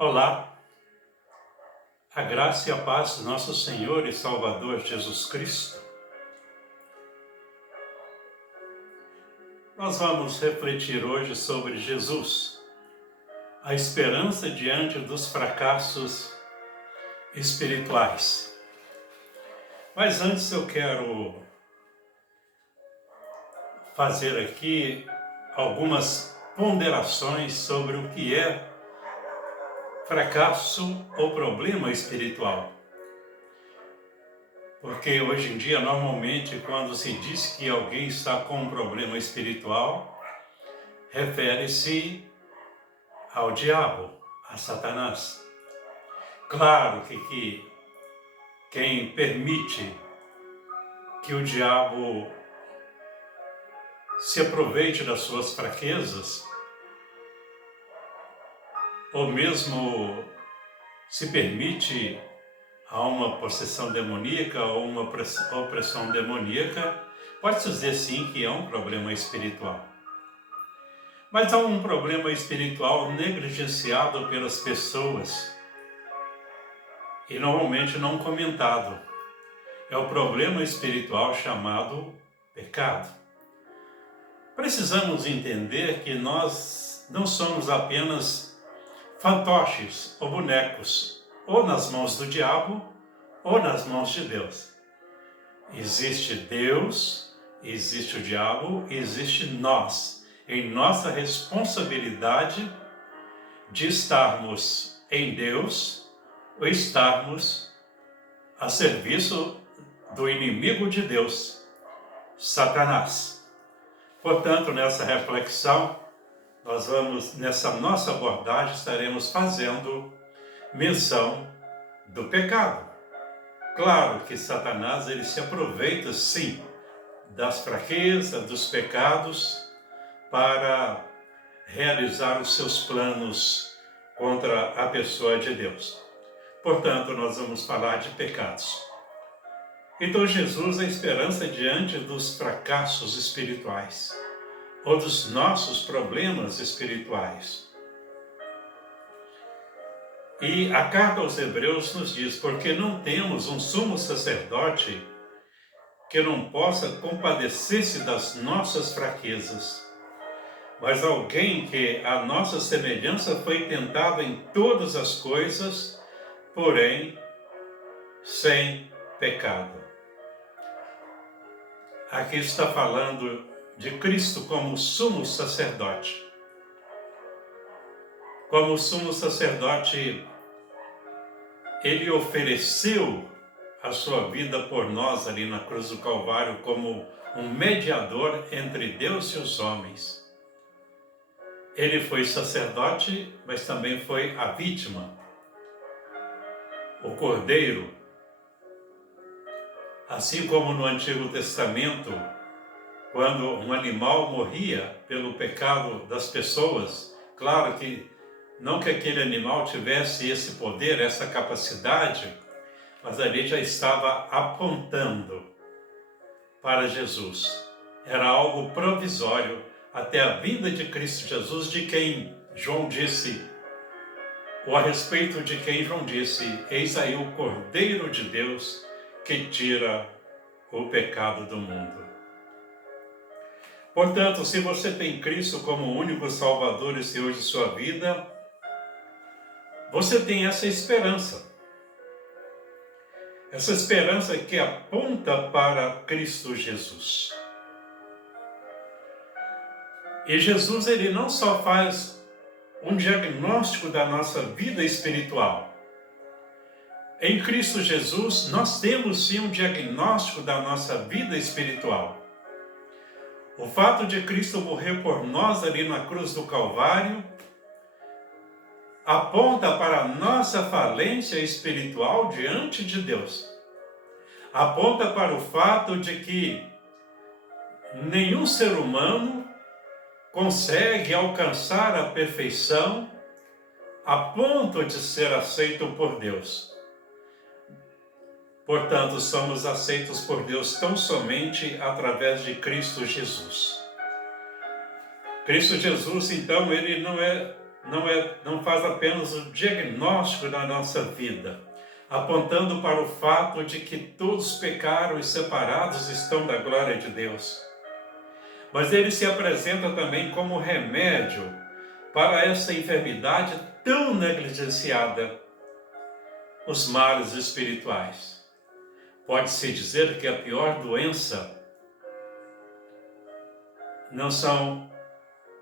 Olá, a graça e a paz do nosso Senhor e Salvador Jesus Cristo. Nós vamos refletir hoje sobre Jesus, a esperança diante dos fracassos espirituais. Mas antes eu quero fazer aqui algumas ponderações sobre o que é fracasso ou problema espiritual. Porque hoje em dia, normalmente, quando se diz que alguém está com um problema espiritual, refere-se ao diabo, a Satanás. Claro que quem permite que o diabo se aproveite das suas fraquezas, ou mesmo se permite a uma possessão demoníaca ou uma opressão demoníaca, pode-se dizer sim que é um problema espiritual. Mas há um problema espiritual negligenciado pelas pessoas e normalmente não comentado. É o problema espiritual chamado pecado. Precisamos entender que nós não somos apenas fantoches ou bonecos, ou nas mãos do diabo, ou nas mãos de Deus. Existe Deus, existe o diabo, existe nós, em nossa responsabilidade de estarmos em Deus ou estarmos a serviço do inimigo de Deus, Satanás. Portanto, nessa reflexão, nessa nossa abordagem, estaremos fazendo menção do pecado. Claro que Satanás, ele se aproveita, sim, das fraquezas, dos pecados, para realizar os seus planos contra a pessoa de Deus. Portanto, nós vamos falar de pecados. Então, Jesus é a esperança diante dos fracassos espirituais, ou dos nossos problemas espirituais. E a carta aos Hebreus nos diz, porque não temos um sumo sacerdote que não possa compadecer-se das nossas fraquezas, mas alguém que a nossa semelhança foi tentado em todas as coisas, porém sem pecado. Aqui está falando de Cristo como sumo sacerdote. Como sumo sacerdote, ele ofereceu a sua vida por nós ali na cruz do Calvário como um mediador entre Deus e os homens. Ele foi sacerdote, mas também foi a vítima, o cordeiro. Assim como no Antigo Testamento, quando um animal morria pelo pecado das pessoas, claro que não que aquele animal tivesse esse poder, essa capacidade, mas ali já estava apontando para Jesus. Era algo provisório até a vinda de Cristo Jesus, de quem João disse, ou a respeito de quem João disse, eis aí o Cordeiro de Deus que tira o pecado do mundo. Portanto, se você tem Cristo como o único Salvador e Senhor de sua vida, você tem essa esperança. Essa esperança que aponta para Cristo Jesus. E Jesus, ele não só faz um diagnóstico da nossa vida espiritual. Em Cristo Jesus, nós temos sim um diagnóstico da nossa vida espiritual. O fato de Cristo morrer por nós ali na cruz do Calvário aponta para a nossa falência espiritual diante de Deus. Aponta para o fato de que nenhum ser humano consegue alcançar a perfeição a ponto de ser aceito por Deus. Portanto, somos aceitos por Deus tão somente através de Cristo Jesus. Cristo Jesus, então, ele não é não faz apenas o diagnóstico da nossa vida, apontando para o fato de que todos pecaram e separados estão da glória de Deus. Mas ele se apresenta também como remédio para essa enfermidade tão negligenciada, os males espirituais. Pode-se dizer que a pior doença não são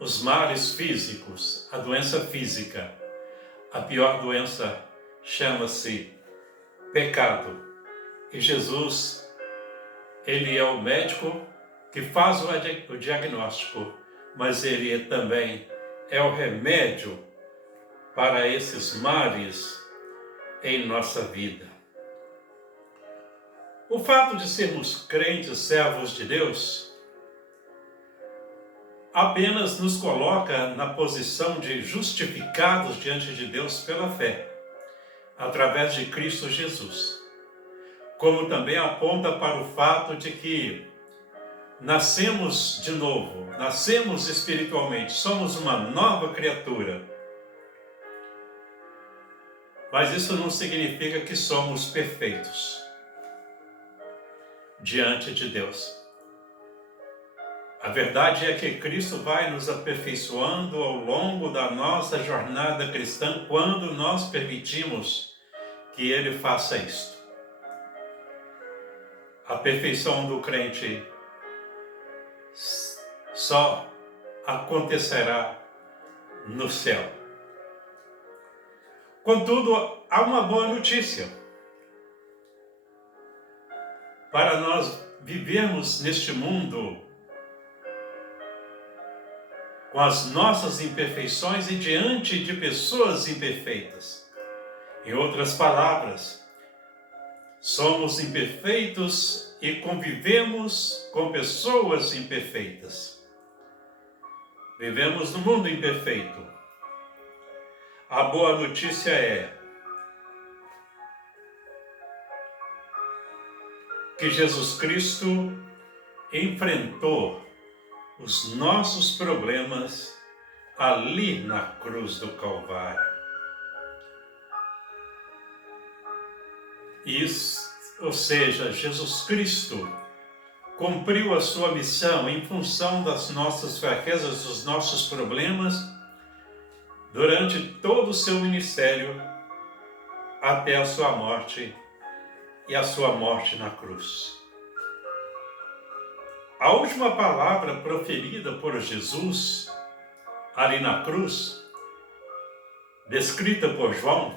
os males físicos, a doença física. A pior doença chama-se pecado. E Jesus, ele é o médico que faz o diagnóstico, mas ele também é o remédio para esses males em nossa vida. O fato de sermos crentes, servos de Deus, apenas nos coloca na posição de justificados diante de Deus pela fé, através de Cristo Jesus. Como também aponta para o fato de que nascemos de novo, nascemos espiritualmente, somos uma nova criatura. Mas isso não significa que somos perfeitos diante de Deus. A verdade é que Cristo vai nos aperfeiçoando ao longo da nossa jornada cristã quando nós permitimos que Ele faça isto. A perfeição do crente só acontecerá no céu. Contudo, há uma boa notícia. Para nós vivermos neste mundo com as nossas imperfeições e diante de pessoas imperfeitas. Em outras palavras, somos imperfeitos e convivemos com pessoas imperfeitas. Vivemos no mundo imperfeito. A boa notícia é que Jesus Cristo enfrentou os nossos problemas ali na cruz do Calvário. Isso, ou seja, Jesus Cristo cumpriu a sua missão em função das nossas fraquezas, dos nossos problemas, durante todo o seu ministério, até a sua morte e a sua morte na cruz. A última palavra proferida por Jesus, ali na cruz, descrita por João,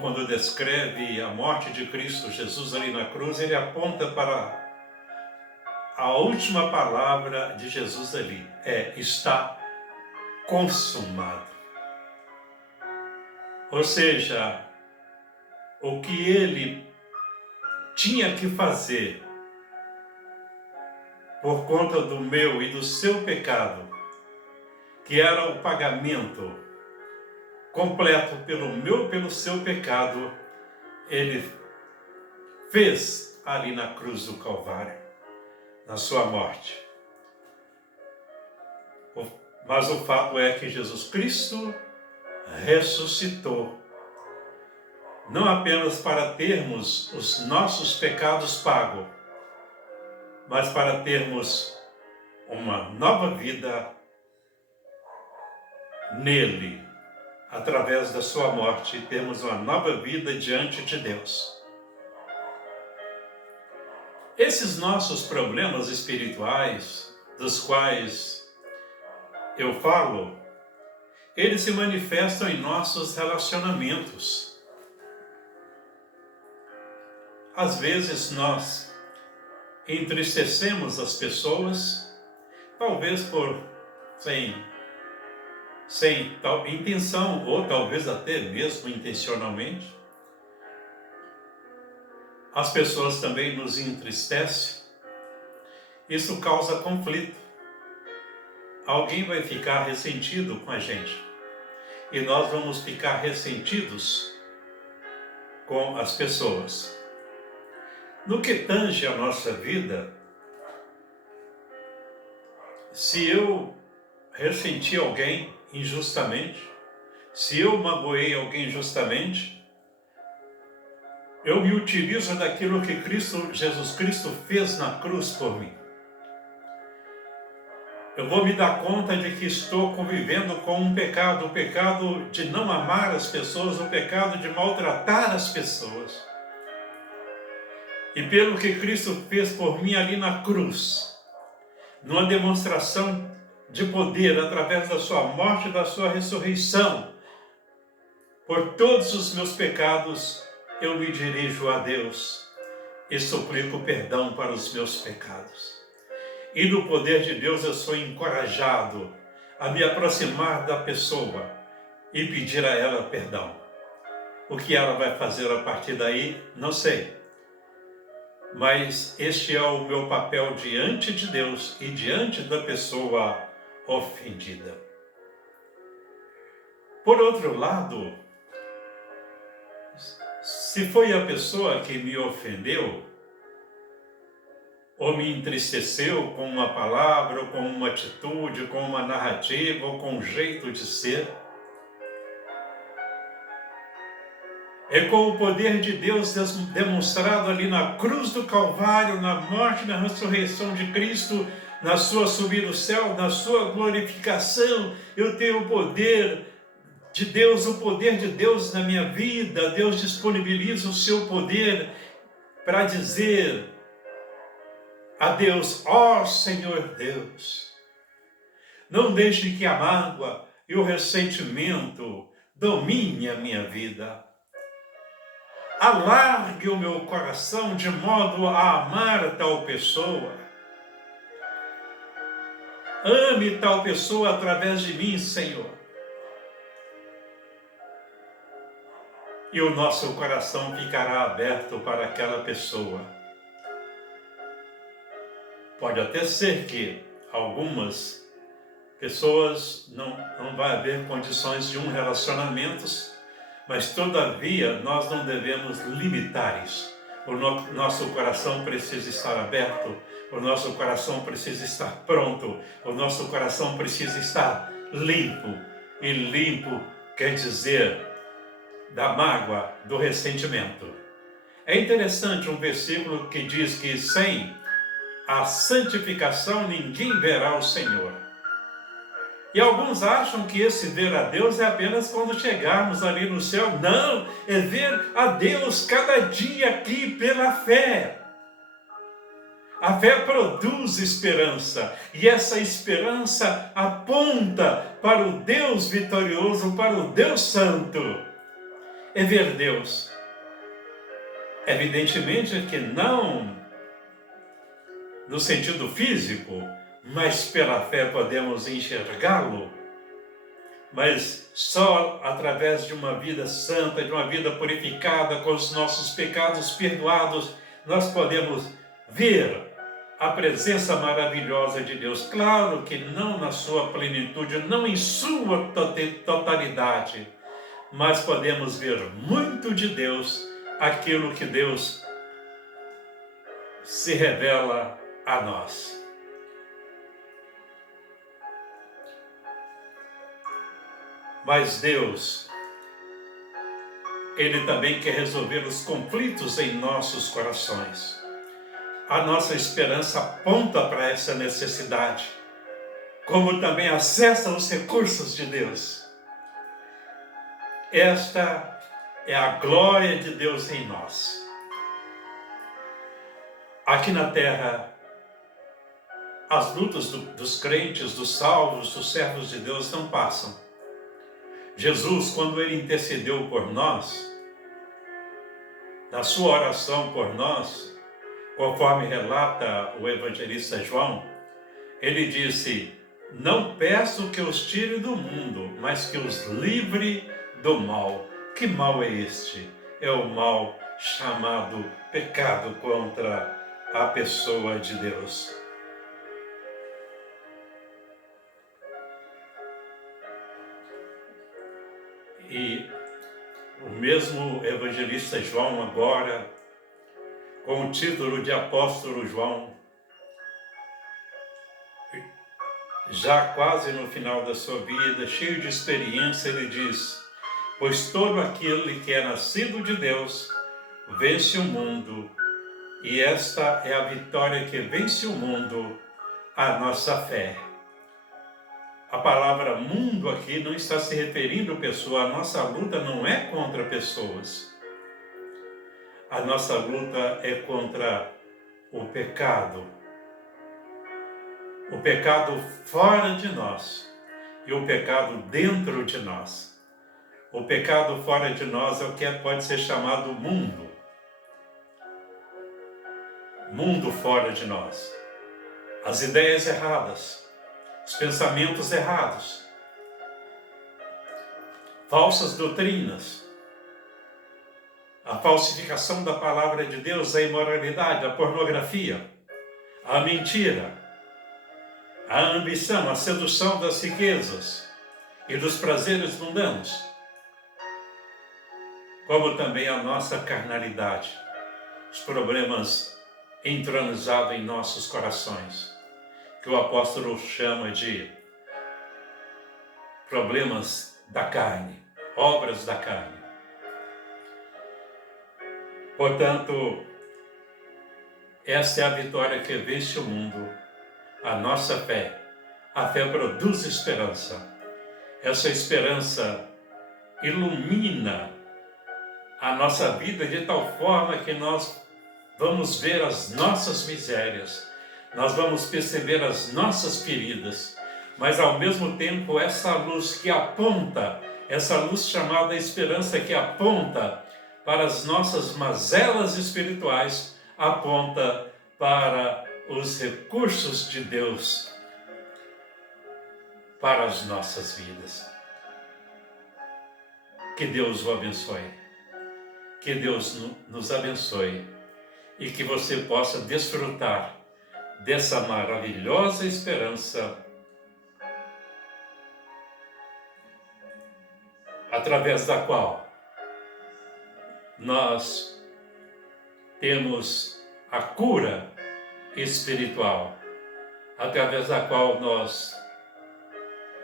quando descreve a morte de Cristo Jesus ali na cruz, ele aponta para a última palavra de Jesus ali, está consumado. Ou seja, o que ele tinha que fazer por conta do meu e do seu pecado, que era o pagamento completo pelo meu e pelo seu pecado, ele fez ali na cruz do Calvário, na sua morte. Mas o fato é que Jesus Cristo ressuscitou, não apenas para termos os nossos pecados pagos, mas para termos uma nova vida nele, através da sua morte, temos uma nova vida diante de Deus. Esses nossos problemas espirituais, dos quais eu falo, eles se manifestam em nossos relacionamentos. Às vezes nós entristecemos as pessoas, talvez sem tal intenção, ou talvez até mesmo intencionalmente. As pessoas também nos entristecem. Isso causa conflito. Alguém vai ficar ressentido com a gente, e nós vamos ficar ressentidos com as pessoas. No que tange a nossa vida, se eu ressenti alguém injustamente, se eu magoei alguém injustamente, eu me utilizo daquilo que Jesus Cristo fez na cruz por mim. Eu vou me dar conta de que estou convivendo com um pecado, o pecado de não amar as pessoas, o pecado de maltratar as pessoas. E pelo que Cristo fez por mim ali na cruz, numa demonstração de poder através da sua morte e da sua ressurreição, por todos os meus pecados, eu me dirijo a Deus e suplico perdão para os meus pecados. E no poder de Deus eu sou encorajado a me aproximar da pessoa e pedir a ela perdão. O que ela vai fazer a partir daí, não sei. Mas este é o meu papel diante de Deus e diante da pessoa ofendida. Por outro lado, se foi a pessoa que me ofendeu, ou me entristeceu com uma palavra, ou com uma atitude, com uma narrativa, ou com um jeito de ser, é com o poder de Deus demonstrado ali na cruz do Calvário, na morte e na ressurreição de Cristo, na sua subida ao céu, na sua glorificação, eu tenho o poder de Deus na minha vida. Deus disponibiliza o seu poder para dizer a Deus: ó Senhor Deus, não deixe que a mágoa e o ressentimento domine a minha vida. Alargue o meu coração de modo a amar tal pessoa. Ame tal pessoa através de mim, Senhor. E o nosso coração ficará aberto para aquela pessoa. Pode até ser que algumas pessoas não vai haver condições de relacionamento, mas todavia nós não devemos limitar isso. O nosso coração precisa estar aberto, o nosso coração precisa estar pronto, o nosso coração precisa estar limpo. E limpo quer dizer da mágoa, do ressentimento. É interessante um versículo que diz que sem a santificação ninguém verá o Senhor. E alguns acham que esse ver a Deus é apenas quando chegarmos ali no céu. Não, é ver a Deus cada dia aqui pela fé. A fé produz esperança, e essa esperança aponta para o Deus vitorioso, para o Deus santo. É ver Deus. Evidentemente que não no sentido físico, mas pela fé podemos enxergá-lo. Mas só através de uma vida santa, de uma vida purificada, com os nossos pecados perdoados, nós podemos ver a presença maravilhosa de Deus. Claro que não na sua plenitude, não em sua totalidade, mas podemos ver muito de Deus, aquilo que Deus se revela a nós. Mas Deus, Ele também quer resolver os conflitos em nossos corações. A nossa esperança aponta para essa necessidade, como também acessa os recursos de Deus. Esta é a glória de Deus em nós. Aqui na terra, as lutas dos crentes, dos salvos, dos servos de Deus não passam. Jesus, quando Ele intercedeu por nós, na sua oração por nós, conforme relata o evangelista João, Ele disse: não peço que os tire do mundo, mas que os livre do mal. Que mal é este? É o mal chamado pecado contra a pessoa de Deus. E o mesmo evangelista João agora, com o título de apóstolo João, já quase no final da sua vida, cheio de experiência, ele diz: pois todo aquele que é nascido de Deus vence o mundo, e esta é a vitória que vence o mundo, a nossa fé. A palavra mundo aqui não está se referindo a pessoa, a nossa luta não é contra pessoas. A nossa luta é contra o pecado fora de nós e o pecado dentro de nós. O pecado fora de nós é o que pode ser chamado mundo. Mundo fora de nós. As ideias erradas, os pensamentos errados, falsas doutrinas, a falsificação da palavra de Deus, a imoralidade, a pornografia, a mentira, a ambição, a sedução das riquezas e dos prazeres mundanos, como também a nossa carnalidade, os problemas entronizados em nossos corações, que o apóstolo chama de problemas da carne, obras da carne. Portanto, esta é a vitória que vence o mundo, a nossa fé. A fé produz esperança. Essa esperança ilumina a nossa vida de tal forma que nós vamos ver as nossas misérias, nós vamos perceber as nossas feridas, mas ao mesmo tempo essa luz que aponta, essa luz chamada esperança que aponta para as nossas mazelas espirituais, aponta para os recursos de Deus para as nossas vidas. Que Deus o abençoe, que Deus nos abençoe e que você possa desfrutar dessa maravilhosa esperança através da qual nós temos a cura espiritual, através da qual nós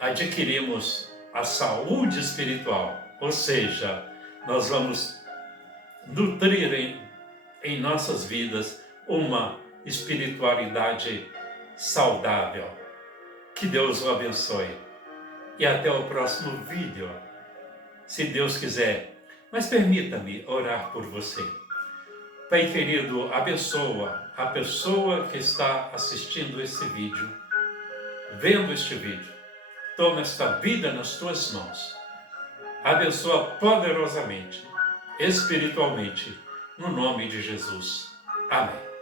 adquirimos a saúde espiritual, ou seja, nós vamos nutrir em nossas vidas uma espiritualidade saudável. Que Deus o abençoe e até o próximo vídeo, se Deus quiser. Mas permita-me orar por você. Pai querido, abençoa a pessoa que está assistindo esse vídeo, vendo este vídeo. Toma esta vida nas tuas mãos. Abençoa poderosamente, espiritualmente, no nome de Jesus. Amém.